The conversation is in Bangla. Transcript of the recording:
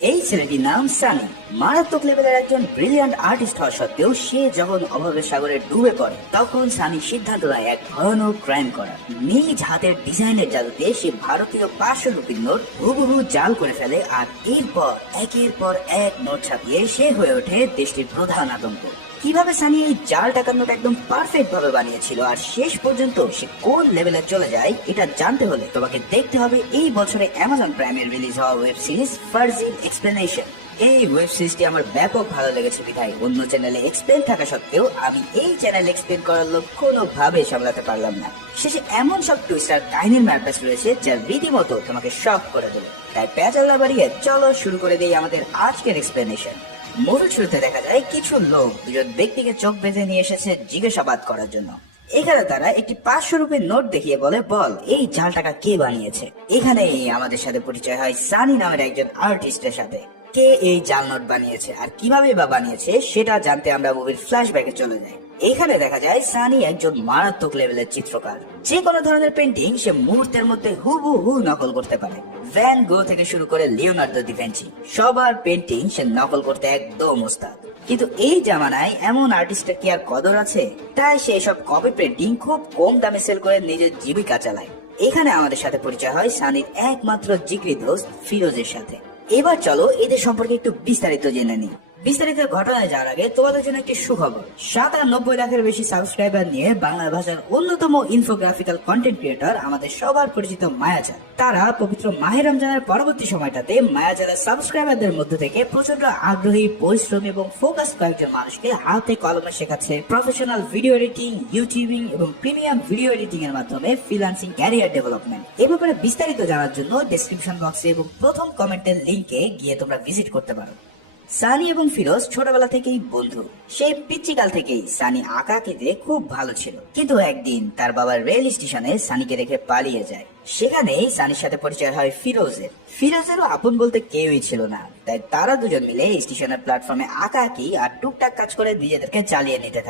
এই ছেলেটির নাম সানি। মারাত্মক লেভেলের একজন ব্রিলিয়ান্ট আর্টিস্ট হওয়া সত্ত্বেও সে যখন অভাবের সাগরে ডুবে পড়ে তখন সানি সিদ্ধান্ত নেয় এক ভয়ানক ক্রাইম করা। নিজ হাতের ডিজাইনের জাদুতে সে ভারতীয় 500 রুপির নোট হুবহু জাল করে ফেলে, আর এরপর একের পর এক নোট ছাপিয়ে সে হয়ে ওঠে দেশটির প্রধান আতঙ্ক। কিভাবে সানি এই জাল টাকার নোট একদম পারফেক্ট ভাবে বানিয়েছিল আর শেষ পর্যন্ত সে কোন লেভেলে চলে যায় এটা জানতে হলে তোমাকে দেখতে হবে এই বছরে অ্যামাজন প্রাইমে রিলিজ হওয়া ওয়েব সিরিজ ফার্জিল এক্সপ্লেনেশন। এই ওয়েব সিরিজটি আমার ব্যাপক ভালো লেগেছে বিধায় অন্য চ্যানেলে এক্সপ্লেন থাকা সত্ত্বেও আমি এই চ্যানেল এক্সপ্লেন করার লোক কোনোভাবে সামলাতে পারলাম না। শেষে এমন সব টুইস্ট আর কাহিনীর ম্যাপাস রয়েছে যা রীতিমতো তোমাকে শক করে দেবে। তাই পেঁচাল্লা বাড়িয়ে চলো শুরু করে দেই আমাদের আজকের এক্সপ্লেনেশন। মুভির শুরুতে দেখা যায় কিছু লোক দুজন ব্যক্তিকে চোখ বেঁধে নিয়ে এসেছে জিজ্ঞাসাবাদ করার জন্য। এখানে তারা একটি 500 রুপির নোট দেখিয়ে বলে, বল এই জাল টাকা কে বানিয়েছে। এখানেই আমাদের সাথে পরিচয় হয় সানি নামের একজন আর্টিস্টের সাথে। কে এই জাল নোট বানিয়েছে আর কিভাবে বা বানিয়েছে সেটা জানতে আমরা মুভির ফ্ল্যাশব্যাকে চলে যাই। এখানে দেখা যায় সানি একজন মারাত্মক লেভেলের চিত্রকার। যে কোনো ধরনের পেন্টিং সে মুহূর্তের মধ্যে হুবহু নকল করতে পারে। ভ্যান গো থেকে শুরু করে লিওনার্দো দা ভিঞ্চি সবার পেন্টিং সে নকল করতে একদম ওস্তাদ। কিন্তু এই জামানায় এমন আর্টিস্টের কি আর কদর আছে? তাই সে সব কপি পেন্টিং খুব কম দামে সেল করে নিজের জীবিকা চালায়। এখানে আমাদের সাথে পরিচয় হয় সানির একমাত্র জিগরি দোস্ত ফিরোজের সাথে। এবার চলো এদের সম্পর্কে একটু বিস্তারিত জেনে নিই। বিস্তারিত ঘটনায় যাওয়ার আগে তোমাদের জন্য একটি সুখবর। 97 লাখের বেশি সাবস্ক্রাইবার নিয়ে বাংলা ভাষার অন্যতম ইনফোগ্রাফিক্যাল কন্টেন্ট ক্রিয়েটর আমাদের সবার পরিচিত মায়াজাল, তারা পবিত্র মাহে রমজানের পরবর্তী সময়টাতে মায়াজালের সাবস্ক্রাইবারদের মধ্যে থেকে প্রচন্ড আগ্রহী, পরিশ্রমী এবং ফোকাস কয়েকজন মানুষকে হাতে কলমে শেখাচ্ছে প্রফেশনাল ভিডিও এডিটিং, ইউটিউবিং এবং প্রিমিয়াম ভিডিও এডিটিং এর মাধ্যমে ফ্রিল্যান্সিং ক্যারিয়ার ডেভেলপমেন্ট। এ ব্যাপারে বিস্তারিত জানার জন্য ডেসক্রিপশন বক্সে এবং প্রথম কমেন্টের লিংকে গিয়ে তোমরা ভিজিট করতে পারো। সানি এবং ফিরোজ ছোটবেলা থেকেই বন্ধু। সেই পিচ্চিকাল থেকেই সানি আঁকা আঁকিতে খুব ভালো ছিল, কিন্তু একদিন তার বাবা রেল স্টেশনে সানিকে রেখে পালিয়ে যায়। সেখানেই সানির সাথে পরিচয় হয় ফিরোজের। ফিরোজেরও আপন বলতে কেউই ছিল না, তাই তারা দুজন মিলে স্টেশনের প্ল্যাটফর্মে আঁকা আঁকি আর টুকটাক কাজ করে নিজেদেরকে চালিয়ে নিতে থাকে।